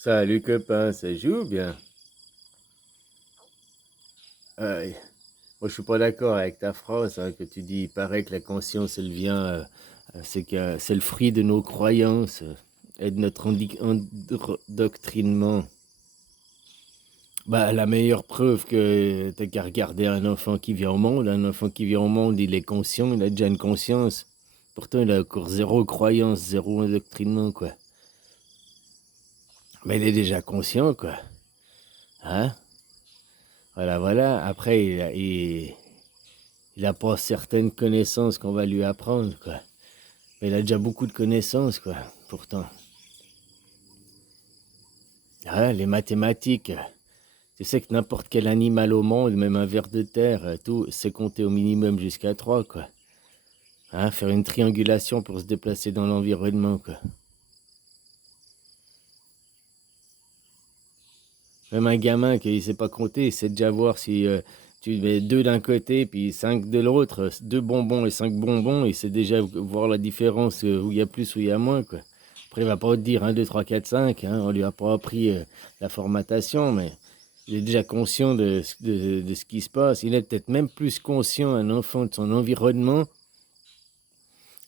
Salut copain, ça joue bien? Euh, Moi je suis pas d'accord avec ta phrase hein, que tu dis, il paraît que la conscience elle vient, c'est que c'est le fruit de nos croyances et de notre endoctrinement. Bah la meilleure preuve que t'as qu'à regarder un enfant qui vient au monde, un enfant qui vient au monde il est conscient, il a déjà une conscience. Pourtant il a encore zéro croyance, zéro endoctrinement quoi. Mais il est déjà conscient quoi. Hein? Voilà, voilà. Après, il a pas certaines connaissances qu'on va lui apprendre, quoi. Mais il a déjà beaucoup de connaissances, quoi, pourtant. Ah, les mathématiques. Tu sais que n'importe quel animal au monde, même un ver de terre, tout, c'est compter au minimum jusqu'à 3, quoi. Hein, faire une triangulation pour se déplacer dans l'environnement, quoi. Même un gamin qui ne sait pas compter, il sait déjà voir si tu mets 2 d'un côté puis 5 de l'autre, 2 bonbons et 5 bonbons, il sait déjà voir la différence où il y a plus, où il y a moins, quoi. Après, il va pas te dire 1, 2, 3, 4, 5, hein, on lui a pas appris la formatation, mais il est déjà conscient de ce qui se passe. Il est peut-être même plus conscient, un enfant, de son environnement,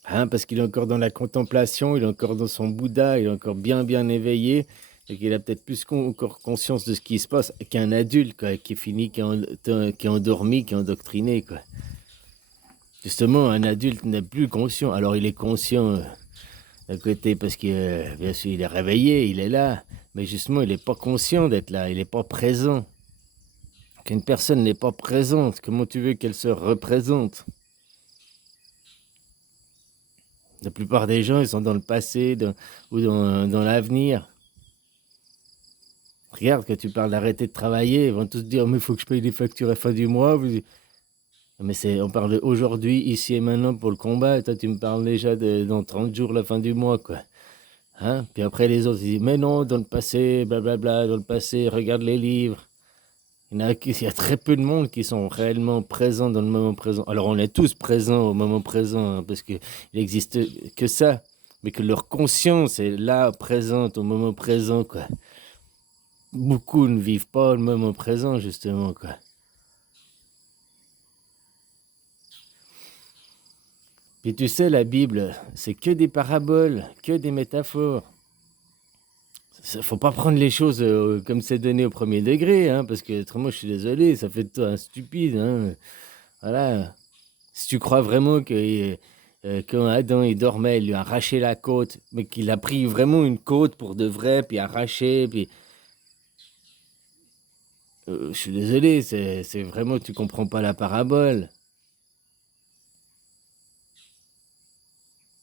hein, parce qu'il est encore dans la contemplation, il est encore dans son Bouddha, il est encore bien, bien éveillé, et qu'il a peut-être plus encore conscience de ce qui se passe qu'un adulte, quoi, qui est fini, qui est endormi, qui est endoctriné, quoi. Justement, un adulte n'est plus conscient. Alors, il est conscient d'un côté parce que, bien sûr, il est réveillé, il est là, mais justement, il n'est pas conscient d'être là, il n'est pas présent. Qu'une personne n'est pas présente, comment tu veux qu'elle se représente? La plupart des gens, ils sont dans le passé ou dans l'avenir. Regarde, quand tu parles d'arrêter de travailler, ils vont tous dire, mais il faut que je paye les factures à la fin du mois. Mais on parle d'aujourd'hui, ici et maintenant pour le combat. Et toi, tu me parles déjà dans 30 jours, la fin du mois, quoi. Hein? Puis après, les autres, ils disent, mais non, dans le passé, blablabla, dans le passé, regarde les livres. Il y a très peu de monde qui sont réellement présents dans le moment présent. Alors, on est tous présents au moment présent, hein, parce qu'il n'existe que ça. Mais que leur conscience est là, présente, au moment présent, quoi. Beaucoup ne vivent pas le moment présent, justement, quoi. Puis tu sais, la Bible, c'est que des paraboles, que des métaphores. Faut pas prendre les choses comme c'est donné au premier degré, hein, parce que autrement, je suis désolé, ça fait de toi un stupide, hein. Voilà. Si tu crois vraiment que quand Adam il dormait, il lui a arraché la côte, mais qu'il a pris vraiment une côte pour de vrai, puis arraché, puis je suis désolé, c'est vraiment tu comprends pas la parabole.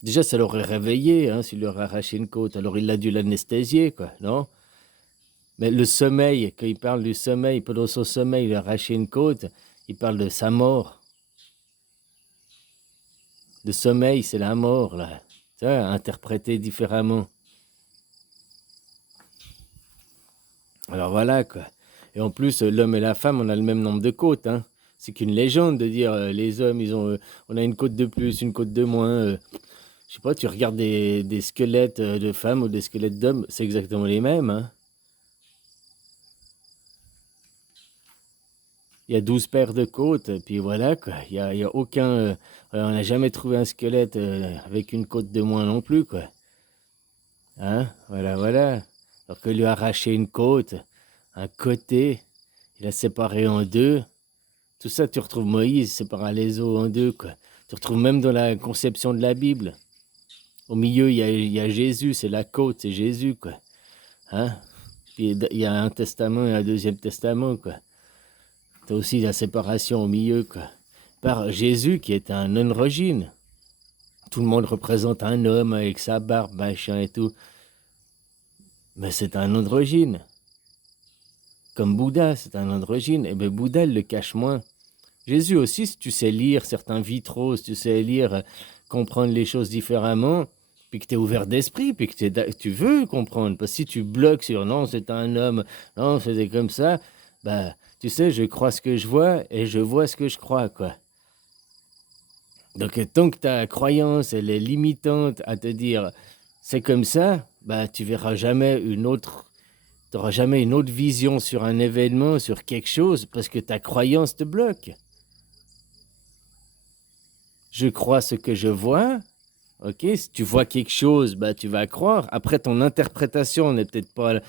Déjà, ça l'aurait réveillé, hein, s'il lui aurait arraché une côte. Alors, il a dû l'anesthésier, quoi, non? Mais le sommeil, quand il parle du sommeil, pendant son sommeil, il a arraché une côte, il parle de sa mort. Le sommeil, c'est la mort, là. Tu vois, interprété différemment. Alors voilà, quoi. Et en plus, l'homme et la femme, on a le même nombre de côtes, hein. C'est qu'une légende de dire les hommes, on a une côte de plus, une côte de moins. Je sais pas, tu regardes des squelettes de femmes ou des squelettes d'hommes, c'est exactement les mêmes, hein. Il y a 12 paires de côtes, puis voilà, quoi. Il y a aucun. On n'a jamais trouvé un squelette avec une côte de moins non plus, quoi. Hein? Voilà, voilà. Alors que lui a arraché une côte, un côté, il a séparé en deux. Tout ça, tu retrouves Moïse séparant les eaux en deux, quoi. Tu retrouves même dans la conception de la Bible. Au milieu, il y a Jésus, c'est la côte, c'est Jésus, quoi. Hein? Puis il y a un testament et un deuxième testament, quoi. Tu as aussi la séparation au milieu, quoi. Par Jésus qui est un androgyne. Tout le monde représente un homme avec sa barbe, machin et tout. Mais c'est un androgyne. Comme Bouddha, c'est un androgyne. Et bien Bouddha, il le cache moins. Jésus aussi, si tu sais lire certains vitraux, si tu sais lire, comprendre les choses différemment, puis que tu es ouvert d'esprit, puis que tu veux comprendre. Parce que si tu bloques sur non, c'est un homme, non, c'est comme ça, bah, tu sais, je crois ce que je vois et je vois ce que je crois, quoi. Donc, tant que ta croyance, elle est limitante à te dire c'est comme ça, bah, tu verras jamais une autre. Tu n'auras jamais une autre vision sur un événement, sur quelque chose, parce que ta croyance te bloque. Je crois ce que je vois. Ok, si tu vois quelque chose, bah, tu vas croire. Après, ton interprétation n'est peut-être pas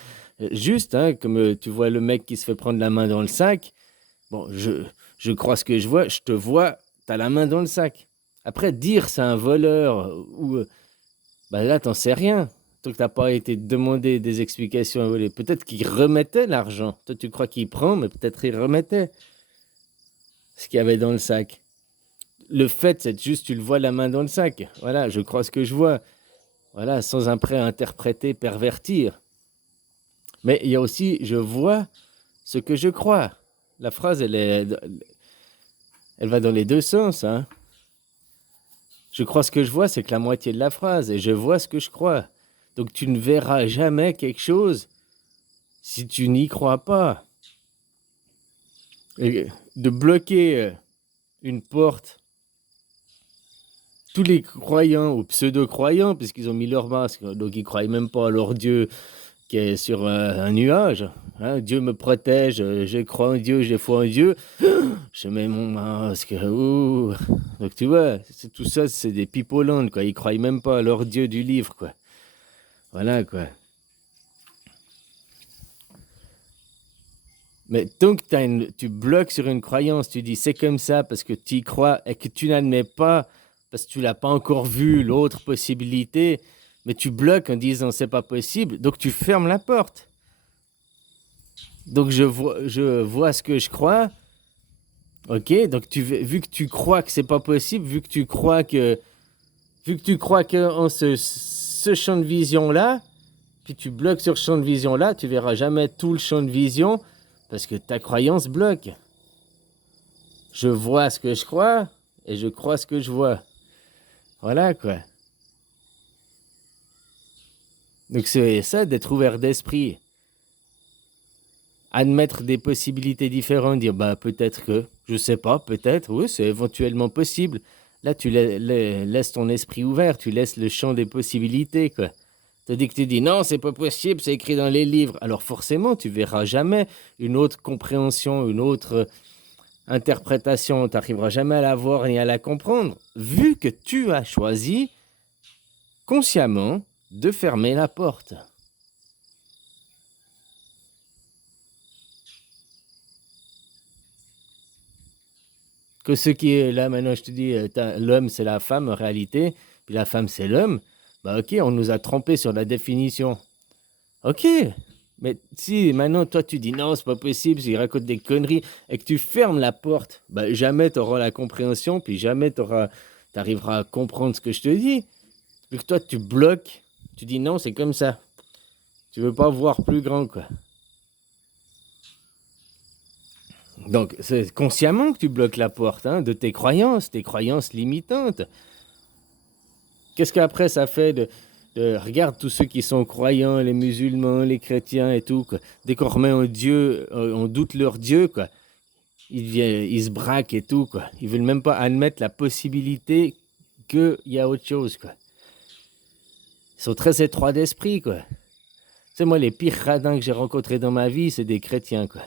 juste, hein, comme tu vois le mec qui se fait prendre la main dans le sac. Bon, je crois ce que je vois, je te vois, tu as la main dans le sac. Après, dire c'est un voleur ou bah là, t'en sais rien. Tant que t'as pas été demandé des explications à voler. Peut-être qu'il remettait l'argent. Toi, tu crois qu'il prend, mais peut-être il remettait ce qu'il y avait dans le sac. Le fait, c'est juste tu le vois la main dans le sac. Voilà, je crois ce que je vois. Voilà, sans après interpréter, pervertir. Mais il y a aussi je vois ce que je crois. La phrase, elle va dans les deux sens, hein. Je crois ce que je vois, c'est que la moitié de la phrase. Et je vois ce que je crois. Donc tu ne verras jamais quelque chose si tu n'y crois pas. Et de bloquer une porte, tous les croyants ou pseudo-croyants, puisqu'ils ont mis leur masque, donc ils ne croient même pas à leur Dieu qui est sur un nuage. Hein, Dieu me protège, je crois en Dieu, j'ai foi en Dieu, je mets mon masque. Ouh. Donc tu vois, tout ça, c'est des pipolantes, quoi. Ils ne croient même pas à leur Dieu du livre, quoi. Voilà, quoi. Mais tant que tu bloques sur une croyance, tu dis c'est comme ça parce que tu y crois et que tu n'admets pas, parce que tu l'as pas encore vu, l'autre possibilité, mais tu bloques en disant c'est pas possible, donc tu fermes la porte. Donc je vois ce que je crois, ok, donc vu que tu crois que c'est pas possible, vu que tu crois que en ce champ de vision-là, puis tu bloques sur ce champ de vision-là, tu verras jamais tout le champ de vision parce que ta croyance bloque. Je vois ce que je crois et je crois ce que je vois. Voilà, quoi. Donc c'est ça d'être ouvert d'esprit. Admettre des possibilités différentes, dire bah peut-être que, je sais pas, peut-être, oui, c'est éventuellement possible. Là, tu laisses ton esprit ouvert, tu laisses le champ des possibilités, quoi. Tandis que tu dis non, c'est pas possible, c'est écrit dans les livres. Alors forcément, tu verras jamais une autre compréhension, une autre interprétation, tu n'arriveras jamais à la voir ni à la comprendre, vu que tu as choisi consciemment de fermer la porte. Que ce qui est là, maintenant, je te dis, l'homme, c'est la femme en réalité, puis la femme, c'est l'homme. Bah ok, on nous a trompés sur la définition. Ok, mais si maintenant, toi, tu dis non, c'est pas possible, il raconte des conneries, et que tu fermes la porte, bah jamais tu auras la compréhension, puis jamais tu arriveras à comprendre ce que je te dis. Vu que toi, tu bloques, tu dis non, c'est comme ça. Tu veux pas voir plus grand, quoi. Donc, c'est consciemment que tu bloques la porte, hein, de tes croyances limitantes. Qu'est-ce qu'après ça fait regarde tous ceux qui sont croyants, les musulmans, les chrétiens et tout, quoi. Dès qu'on remet en Dieu, on doute leur Dieu, quoi. Ils se braquent et tout, quoi. Ils veulent même pas admettre la possibilité qu'il y a autre chose, quoi. Ils sont très étroits d'esprit, quoi. Tu sais, moi, les pires radins que j'ai rencontrés dans ma vie, c'est des chrétiens, quoi.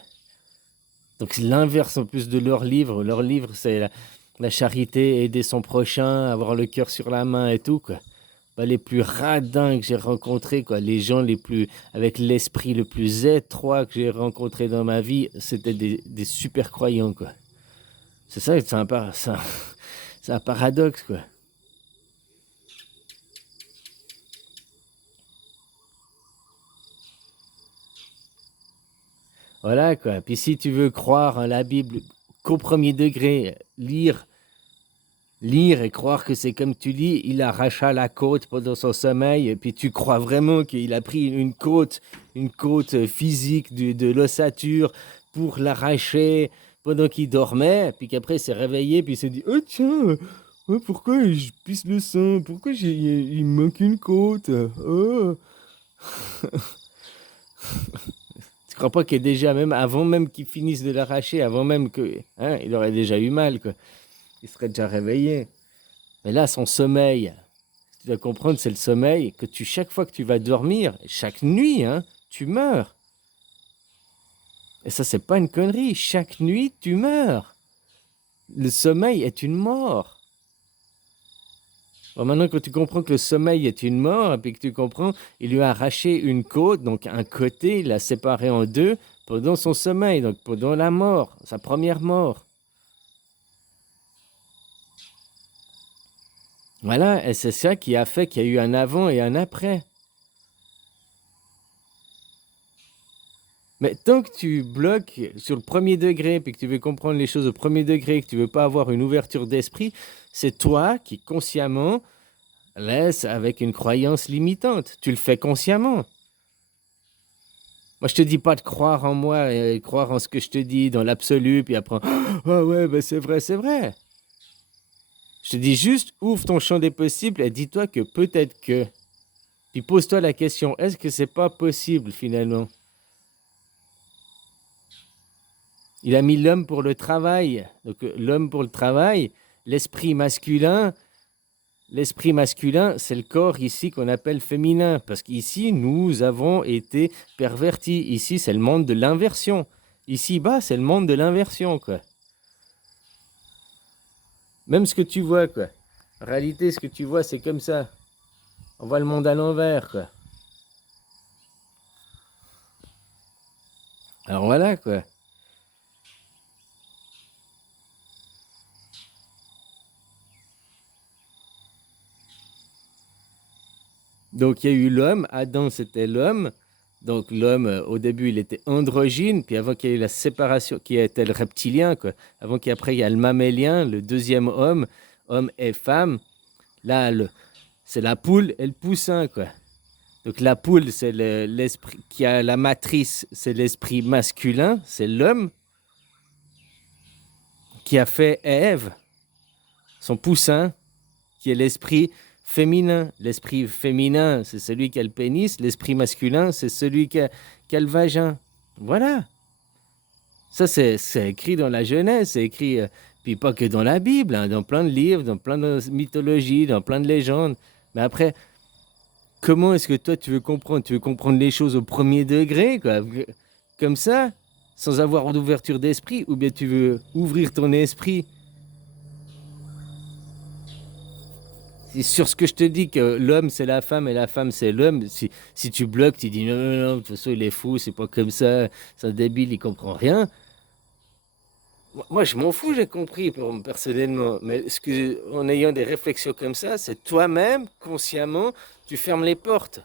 Donc, c'est l'inverse en plus de leur livre. Leur livre, c'est la charité, aider son prochain, avoir le cœur sur la main et tout, quoi. Bah, les plus radins que j'ai rencontrés, quoi, les gens les plus, avec l'esprit le plus étroit que j'ai rencontré dans ma vie, c'était des super croyants, quoi. C'est ça, c'est un paradoxe, quoi. Voilà, quoi. Puis si tu veux croire en la Bible qu'au premier degré, lire et croire que c'est comme tu dis, il arracha la côte pendant son sommeil, et puis tu crois vraiment qu'il a pris une côte physique de l'ossature pour l'arracher pendant qu'il dormait, puis qu'après il s'est réveillé, puis il s'est dit oh tiens, pourquoi je pisse le sang, pourquoi il me manque une côte, oh. Tu crois pas que déjà, même avant même qu'il finisse de l'arracher, avant même que, hein, il aurait déjà eu mal, quoi. Il serait déjà réveillé. Mais là, son sommeil, tu dois comprendre, c'est le sommeil que chaque fois que tu vas dormir, chaque nuit, hein, tu meurs. Et ça, c'est pas une connerie. Chaque nuit, tu meurs. Le sommeil est une mort. Bon, maintenant, quand tu comprends que le sommeil est une mort, et puis que tu comprends, il lui a arraché une côte, donc un côté, il l'a séparé en deux pendant son sommeil, donc pendant la mort, sa première mort. Voilà, et c'est ça qui a fait qu'il y a eu un avant et un après. Mais tant que tu bloques sur le premier degré, puis que tu veux comprendre les choses au premier degré, que tu veux pas avoir une ouverture d'esprit, c'est toi qui consciemment laisse avec une croyance limitante. Tu le fais consciemment. Moi, je te dis pas de croire en moi et croire en ce que je te dis dans l'absolu, puis après, ah ouais, ben c'est vrai, c'est vrai. Je te dis juste, ouvre ton champ des possibles et dis-toi que peut-être que. Puis pose-toi la question, est-ce que c'est pas possible finalement? Il a mis l'homme pour le travail. Donc l'homme pour le travail, l'esprit masculin, c'est le corps ici qu'on appelle féminin. Parce qu'ici, nous avons été pervertis. Ici, c'est le monde de l'inversion. Ici-bas, c'est le monde de l'inversion, quoi. Même ce que tu vois, quoi. En réalité, ce que tu vois, c'est comme ça. On voit le monde à l'envers, quoi. Alors voilà, quoi. Donc il y a eu l'homme, Adam c'était l'homme. Donc l'homme, au début, il était androgyne, puis avant qu'il y ait eu la séparation, qui était le reptilien, quoi. Avant qu'après il y a le mammélien, le deuxième homme, homme et femme. Là, c'est la poule et le poussin, quoi. Donc la poule, c'est l'esprit qui a la matrice, c'est l'esprit masculin, c'est l'homme qui a fait Ève, son poussin, qui est l'esprit féminin. L'esprit féminin, c'est celui qui a le pénis. L'esprit masculin, c'est celui qui a le vagin. Voilà. Ça, c'est écrit dans la Genèse, c'est écrit, puis pas que dans la Bible, hein, dans plein de livres, dans plein de mythologies, dans plein de légendes. Mais après, comment est-ce que toi, tu veux comprendre? Tu veux comprendre les choses au premier degré, quoi, comme ça, sans avoir d'ouverture d'esprit, ou bien tu veux ouvrir ton esprit sur ce que je te dis, que l'homme c'est la femme et la femme c'est l'homme, si tu bloques, tu dis non, non, non, de toute façon il est fou, c'est pas comme ça, c'est un débile, il comprend rien. Moi je m'en fous, j'ai compris personnellement, mais en ayant des réflexions comme ça, c'est toi-même, consciemment, tu fermes les portes.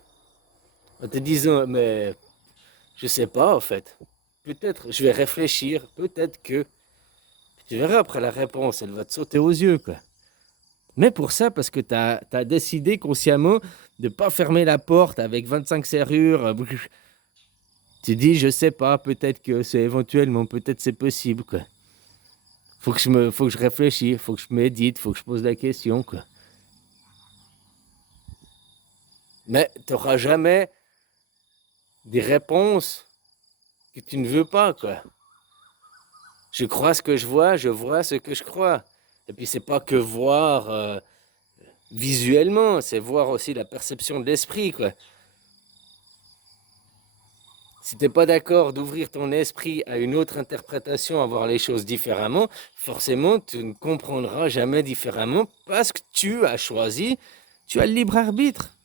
En te disant, mais je sais pas en fait, peut-être je vais réfléchir, peut-être que. Tu verras après la réponse, elle va te sauter aux yeux, quoi. Mais pour ça, parce que tu as décidé consciemment de ne pas fermer la porte avec 25 serrures. Tu dis, je sais pas, peut-être que c'est éventuellement, peut-être c'est possible, quoi. Faut que je réfléchisse, faut que je médite, faut que je pose la question, quoi. Mais tu n'auras jamais des réponses que tu ne veux pas, quoi. Je crois ce que je vois ce que je crois. Et puis c'est pas que voir visuellement, c'est voir aussi la perception de l'esprit, quoi. Si tu n'es pas d'accord d'ouvrir ton esprit à une autre interprétation, à voir les choses différemment, forcément, tu ne comprendras jamais différemment parce que tu as choisi, tu as le libre arbitre.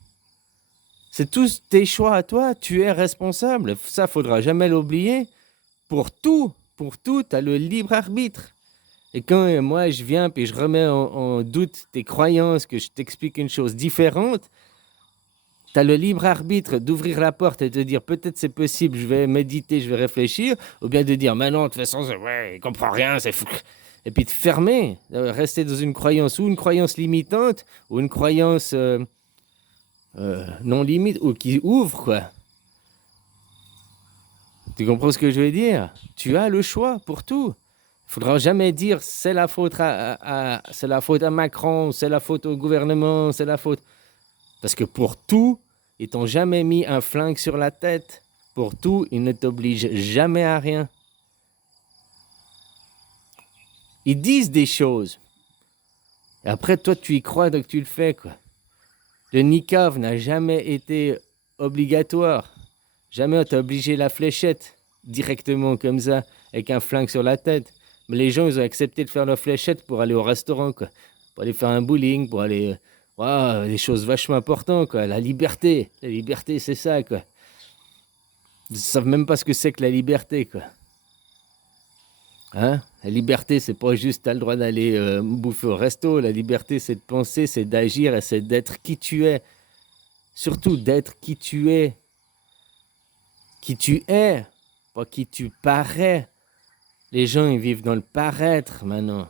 C'est tous tes choix à toi, tu es responsable. Ça, faudra jamais l'oublier. Pour tout, tu as le libre arbitre. Et quand moi, je viens puis je remets en doute tes croyances, que je t'explique une chose différente, tu as le libre arbitre d'ouvrir la porte et de dire peut-être c'est possible, je vais méditer, je vais réfléchir, ou bien de dire mais non, de toute façon, ouais, il comprend rien, c'est fou. Et puis de fermer, rester dans une croyance ou une croyance limitante ou une croyance non limite ou qui ouvre, quoi. Tu comprends ce que je veux dire? Tu as le choix pour tout. Il faudra jamais dire c'est la faute c'est la faute à Macron, c'est la faute au gouvernement, c'est la faute. Parce que pour tout, ils t'ont jamais mis un flingue sur la tête. Pour tout, ils ne t'obligent jamais à rien. Ils disent des choses. Et après, toi, tu y crois, donc tu le fais, quoi. Le niqab n'a jamais été obligatoire. Jamais on t'a obligé la fléchette. directement comme ça, avec un flingue sur la tête. Mais les gens, ils ont accepté de faire leur fléchette pour aller au restaurant, quoi. Pour aller faire un bowling, pour aller... Waouh, des choses vachement importantes, quoi. La liberté, c'est ça, quoi. Ils savent même pas ce que c'est que la liberté, quoi. Hein? La liberté, c'est pas juste t'as le droit d'aller bouffer au resto. La liberté, c'est de penser, c'est d'agir et c'est d'être qui tu es. Surtout d'être qui tu es. Qui tu es, pas qui tu parais. Les gens, ils vivent dans le paraître maintenant.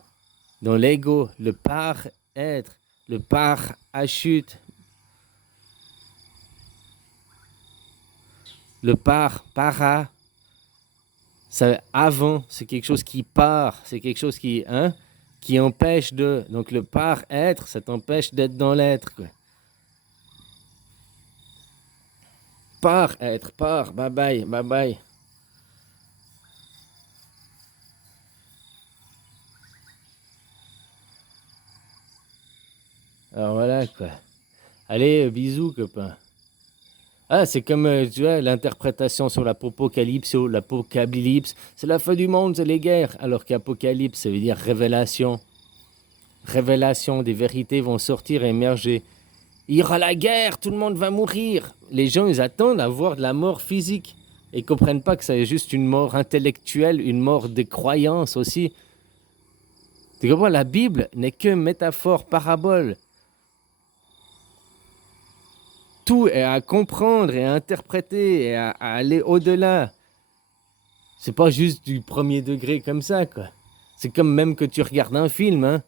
Dans l'ego, le par-être, le par-achute, le para. Ça, avant, c'est quelque chose qui part, c'est quelque chose qui empêche de. Donc le par-être, ça t'empêche d'être dans l'être, quoi. Par-être, bye bye, bye bye. Alors voilà, quoi. Allez, bisous, copain. Ah, c'est comme, tu vois, l'interprétation sur l'apocalypse ou l'apocalypse. C'est la fin du monde, c'est les guerres. Alors qu'apocalypse, ça veut dire révélation. Révélation, des vérités vont sortir et émerger. Il y aura la guerre, tout le monde va mourir. Les gens, ils attendent à voir de la mort physique. Et ils ne comprennent pas que c'est juste une mort intellectuelle, une mort des croyances aussi. Tu comprends, la Bible n'est que métaphore, parabole. Tout est à comprendre et à interpréter et à aller au-delà. C'est pas juste du premier degré comme ça, quoi. C'est comme même que tu regardes un film, hein.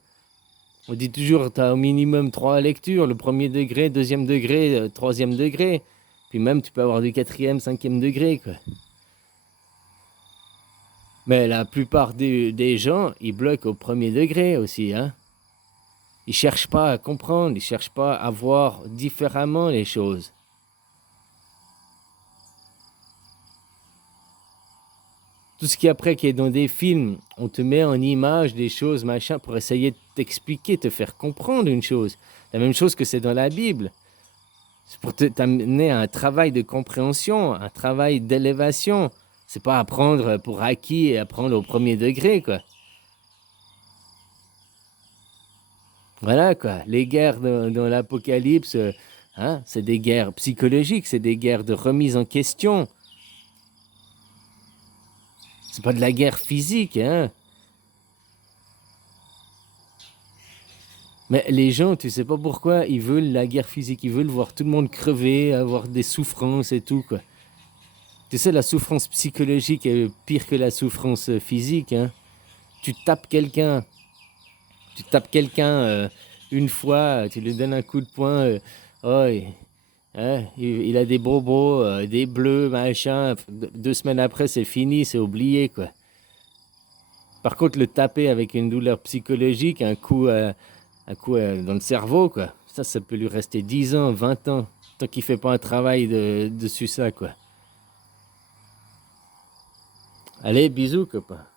On dit toujours, tu as au minimum 3 lectures, le premier degré, deuxième degré, troisième degré. Puis même, tu peux avoir du quatrième, cinquième degré, quoi. Mais la plupart des gens, ils bloquent au premier degré aussi, hein. Ils cherchent pas à comprendre, ils cherchent pas à voir différemment les choses. Tout ce qui après qui est dans des films, on te met en image des choses, machin, pour essayer de t'expliquer, te faire comprendre une chose. La même chose que c'est dans la Bible. C'est pour t'amener à un travail de compréhension, un travail d'élévation. C'est pas apprendre pour acquis et apprendre au premier degré, quoi. Voilà, quoi. Les guerres dans l'Apocalypse, hein, c'est des guerres psychologiques, c'est des guerres de remise en question. C'est pas de la guerre physique, hein. Mais les gens, tu sais pas pourquoi, ils veulent la guerre physique. Ils veulent voir tout le monde crever, avoir des souffrances et tout, quoi. Tu sais, la souffrance psychologique est pire que la souffrance physique, hein. Tu tapes quelqu'un, une fois, tu lui donnes un coup de poing, oh, hein, il a des bobos, des bleus, machin. 2 semaines après, c'est fini, c'est oublié, quoi. Par contre, le taper avec une douleur psychologique, un coup dans le cerveau, quoi. Ça peut lui rester 10 ans, 20 ans, tant qu'il fait pas un travail dessus ça, quoi. Allez, bisous, copain.